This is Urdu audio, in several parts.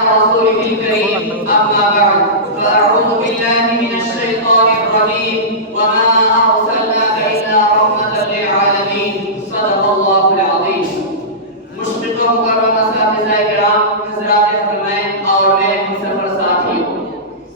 رسوله الكريم أما بعد فأعوذ بالله من الشيطان الرجيم وما أرسلناك إلا رحمة للعالمين صدق الله العظيم مشفق مکرم اساتذہ کرام حضرات حرمین اور میرے مسافر ساتھیوں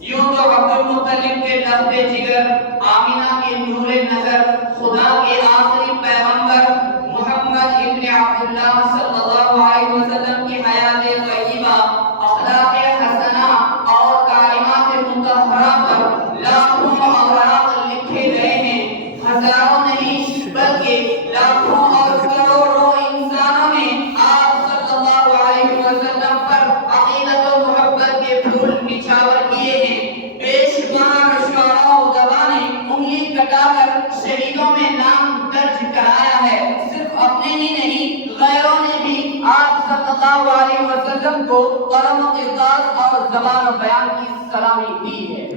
یوں تو عبد المطلب کے لفظ جگر آمینہ کے نور نظر خدا کے آخری پیغمبر محمد ابن عبداللہ صلی اللہ علیہ وسلم کی حیات طیبہ اخلاق حسنہ اور کلمات مطہرہ پر لاکھوں اوراق لکھے گئے ہیں ہزاروں نہیں بلکہ لاکھوں اور کروڑوں انسانوں نے آپ صلی اللہ علیہ وسلم پر عقیدت و محبت کے پھول نچھاور کیے ہیں بے شمار شعراء و زباں نے انگلی کٹا کر شہیدوں میں نام درج کرایا ہے صرف اپنے ہی نہیں غیروں نے بھی آپ صلی اللہ علیہ وسلم کو قلم و قرطاس اور زبان و بیان کی سلامی دی ہے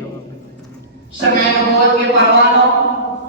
شمع نبوت کے پروانوں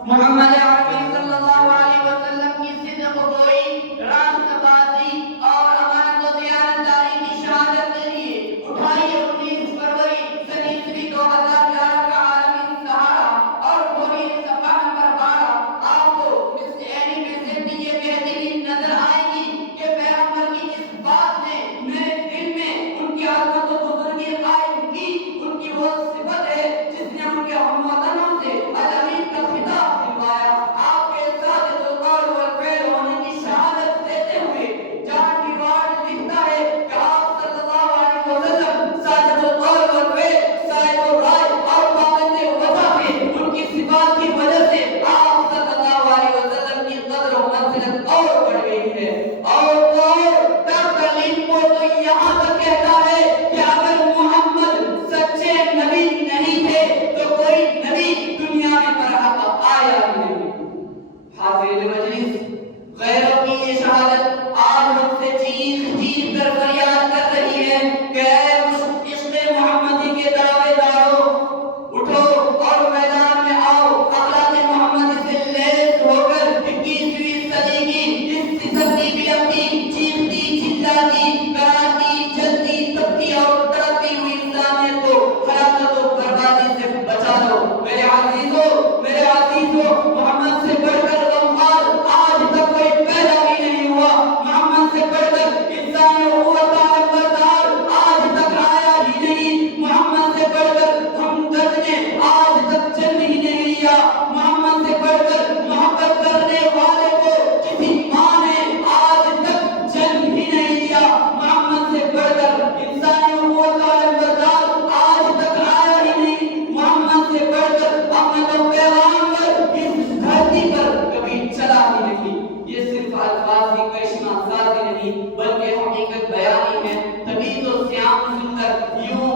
محمد عربی صلی اللہ علیہ وسلم کی صدق گوئی راست بازی اور امانت و دیانتداری کی شہادت کے لیے اٹھائیے 19 فروری سن عیسوی 2011 کا عالمی سہارا اور پوری صفحہ نمبر 12 آپ کو اس اینیمیشن میں یہ بہترین نظر آئے گی کہ پیغمبر کی اس بات نے میرے دل میں ان کی عظمت و بزرگی قائم کی ان کی وہ صفت ہے جس نے ان کے ہم وطنوں سے الامین کا خطاب دلوایا آپ کے ساتھ القول والفعل ہونے کی شہادت دیتے ہوئے جان ڈیوارڈ لکھتا ہے کہ آپ صلی اللہ علیہ وسلم صاحب القول والفعل صاحب الرائے اور پابند وفا تھے ان کی صفات کی وجہ سے آپ صلی اللہ علیہ وسلم کی قدر و منزلت اور بڑھ گئی ہے اور تعلیم کو تو یہاں تک کہتا ہے کہ اگر محمد سچے نبی نہیں تھے تو کوئی نبی دنیا میں برحق آیا نہیں حاضر مجلس غیروں کی یہ شہادت آج ہم سے چیخ چیخ کر فریاد کر رہی ہے کہ اے عشق محمدی کے دعوے داروں اٹھو اور میدان میں آؤ اخلاق محمدی سے لیس ہو کر 21ویں صدی کی اس سستی بلکتی چیختی چلاتی کراتی جلتی تبتی اور ترقی ہوئی انسانیت کو خلاقت و بربادی سے بچا لو میرے عزیزوں محمد سے بڑھ کر غمخوار آج تک کوئی پیدا بھی نہیں ہوا محمد سے بڑھ کر انسانی قوت بردار آج تک آیا ہی نہیں محمد سے بڑھ کر ہمدرد نے آج تک جنم ہی نہیں لیا محمد سے بڑھ کر محبت کرنے والے کو کسی ماں نے آج تک جنم ہی نہیں لیا محمد سے بڑھ کر انسانی قوت بردار آج تک آیا ہی نہیں محمد سے بڑھ کر اپنے تو پیغام پر اس دھرتی پر کبھی چلا ہی نہیں یہ صرف الفاظ کی کرشمہ سازی نہیں بلکہ حقیقت بیانی ہے تبھی تو سیام سن کر یوں